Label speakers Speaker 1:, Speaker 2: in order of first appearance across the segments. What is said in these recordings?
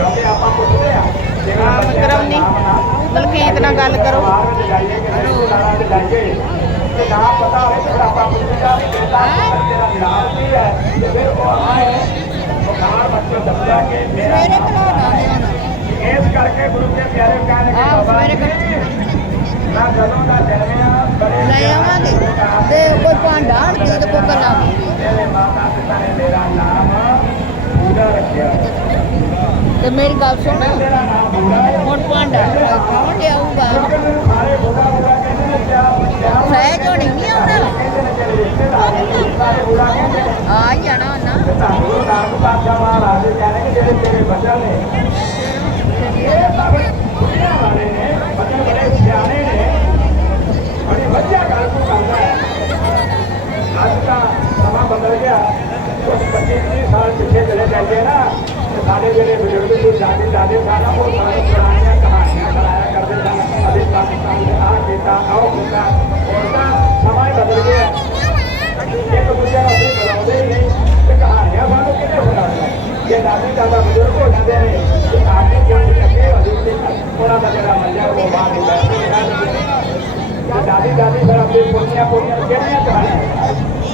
Speaker 1: ਹਾਂ,
Speaker 2: ਬੱਚਿਆਂ ਦਾ
Speaker 1: ਕਰਾਉਣੀ। ਨਾਲ ਗੱਲ ਕਰੋ ਸਵੇਰੇ
Speaker 2: ਨਾਮ ਇਸ ਕਰਕੇ ਗੁਰੂ ਕੇ ਪਿਆਰੇ ਕਹਿੰਦੇ ਕਿ ਬਾਬਾ
Speaker 1: ਸਵੇਰੇ
Speaker 2: ਮੈਂ ਜਦੋਂ ਦਾ
Speaker 1: ਲੈ ਆਵਾਂਗੇ ਤੇ ਕੋਈ ਭਾਂਡਾ ਹਣਦੀ ਤੇ ਕੋਈ ਗੱਲਾਂ
Speaker 2: ਮੇਰੇ ਮਾਤਾ ਪਿਤਾ ਨੇ ਮੇਰਾ ਨਾਮ ਪੂਰਾ ਰੱਖਿਆ
Speaker 1: ਤੇ ਮੇਰੀ ਗੱਲ ਸੁਣ। ਹੁਣ ਭਾਂਡਾ ਕੌਣ ਲਿਆਊਗਾ ਸਹਿਜ ਹੋਣੀ ਨਹੀਂ ਆਉਣਾ ਆ ਹੀ ਜਾਣਾ ਉਹਨਾਂ।
Speaker 2: ਜਿਹੜੇ ਤੇਰੇ ਨੇ ਇਹ ਤਾਂ ਦੁਨੀਆ ਵਾਲੇ ਨੇ ਬੱਚੇ ਬੜੇ ਸਿਆਣੇ ਨੇ ਬੜੀ ਵਧੀਆ ਗੱਲ ਤੂੰ ਕਰਦਾ ਹੈ ਅੱਜ ਦਾ ਸਮਾਂ ਬਦਲ ਗਿਆ ਕੁਝ 25 ਸਾਲ ਪਿੱਛੇ ਚਲੇ ਜਾਂਦੇ ਨਾ ਸਾਡੇ ਜਿਹੜੇ ਬਜ਼ੁਰਗ ਸੀ, ਦਾਦੇ ਦਾਦੇ ਸਾਡਾ ਉਹ ਸਾਨੂੰ ਪੁਰਾਣੀਆਂ ਕਹਾਣੀਆਂ ਸੁਣਾਇਆ ਕਰਦੇ ਸਨ। ਅਸੀਂ ਪਾਕਿਸਤਾਨ ਦੇ ਆਹ ਕੀਤਾ ਆਹ ਕੀਤਾ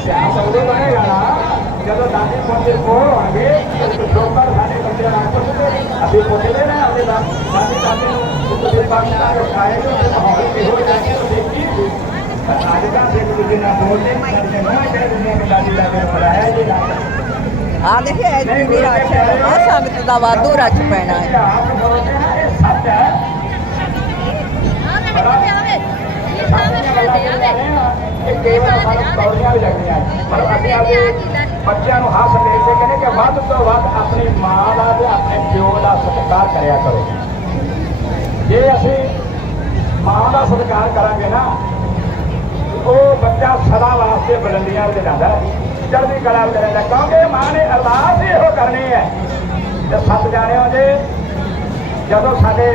Speaker 2: ਕਹਾਣੀਆਂ ਤੇ ਆਪ ਉਦੋਂ ਬਣੇਗਾ ਨਾ ਜਦੋਂ ਦਾਦੀ ਪੋਤੇ ਕੇਵਲ ਵੀ ਲੱਗਦੀਆਂ ਪਰ ਅਸੀਂ ਆਪਣੇ ਬੱਚਿਆਂ ਨੂੰ ਹੱਥ ਦੇ ਕਹਿੰਦੇ ਕਿ ਵੱਧ ਤੋਂ ਵੱਧ ਆਪਣੀ ਮਾਂ ਦਾ ਤੇ ਆਪਣੇ ਪਿਓ ਦਾ ਸਤਿਕਾਰ ਕਰਿਆ ਕਰੋ ਜੇ ਅਸੀਂ ਮਾਂ ਦਾ ਸਤਿਕਾਰ ਕਰਾਂਗੇ ਨਾ ਉਹ ਬੱਚਾ ਸਦਾ ਵਾਸਤੇ ਬੁਲੰਦੀਆਂ ਤੇ ਜਾਂਦਾ ਚੜ੍ਹਦੀ ਕਲਾ ਵਿੱਚ ਰਹਿੰਦਾ ਕਿਉਂਕਿ ਮਾਂ ਨੇ ਅਰਦਾਸ ਇਹੋ ਕਰਨੀ ਹੈ ਤੇ ਸੱਤ ਜਾਣਿਓ ਜੇ ਜਦੋਂ ਸਾਡੇ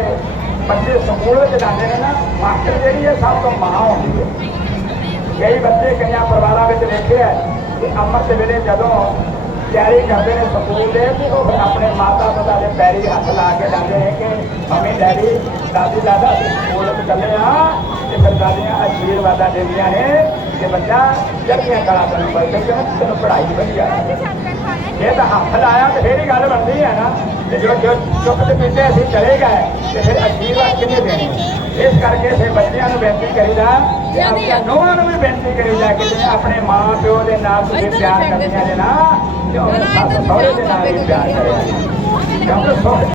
Speaker 2: ਬੱਚੇ ਸਕੂਲ ਵਿੱਚ ਜਾਂਦੇ ਨੇ ਨਾ, ਮਾਸਟਰ ਜਿਹੜੀ ਹੈ ਸਭ ਤੋਂ ਮਾਂ ਹੁੰਦੀ ਹੈ। ਕਈ ਬੱਚੇ ਕਈਆਂ ਪਰਿਵਾਰਾਂ ਵਿੱਚ ਵੇਖਿਆ ਕਿ ਅੰਮ੍ਰਿਤ ਵੇਲੇ ਜਦੋਂ ਤਿਆਰੀ ਕਰਦੇ ਨੇ ਸਕੂਲ ਦੇ ਤੇ ਉਹ ਆਪਣੇ ਮਾਤਾ ਪਿਤਾ ਦੇ ਪੈਰੀ ਹੱਥ ਲਾ ਕੇ ਜਾਂਦੇ ਨੇ ਕਿ ਮੰਮੀ ਡੈਡੀ ਦਾਦੀ ਦਾਦਾ ਅਸੀਂ ਸਕੂਲ ਵਿੱਚ ਚੱਲੇ ਆ ਤੇ ਫਿਰ ਦਾਦੀਆਂ ਆਸ਼ੀਰਵਾਦਾਂ ਦਿੰਦੀਆਂ ਨੇ ਕਿ ਬੱਚਾ ਚੜ੍ਹਦੀਆਂ ਕਲਾ ਤੈਨੂੰ ਬਈ ਤੈਨੂੰ ਪੜ੍ਹਾਈ ਵਧੀਆ ਇਹ ਤਾਂ ਹੱਥ ਲਾਇਆ ਤੇ ਫੇਰ ਹੀ ਗੱਲ ਬਣਦੀ ਹੈ ਨਾ। ਤੇ ਜੋ ਚੁੱਪ ਤੇ ਪੀਤੇ ਅਸੀਂ ਚਲੇ ਗਏ ਤੇ ਫਿਰ ਆਸ਼ੀਰਵਾਦ ਕਿੰਨੇ ਦੇਣੇ? ਇਸ ਕਰਕੇ ਸੇ ਬੱਚਿਆਂ ਨੂੰ ਬੇਨਤੀ ਕਰੀਦਾ ਕਿ ਆਪਣੇ ਨੋਹਾਂ ਨੂੰ ਵੀ ਬੇਨਤੀ ਕਰੀਦਾ ਕਿ ਜੇ ਆਪਣੇ ਮਾਂ ਪਿਓ ਦੇ ਨਾਲ ਤੁਸੀਂ ਪਿਆਰ ਕਰਦੀਆਂ ਨੇ ਨਾ ਤੇ ਉਹ ਸੱਸ ਸਹੁਰੇ ਦੇ ਨਾਲ ਵੀ ਪਿਆਰ ਸੁੱਖ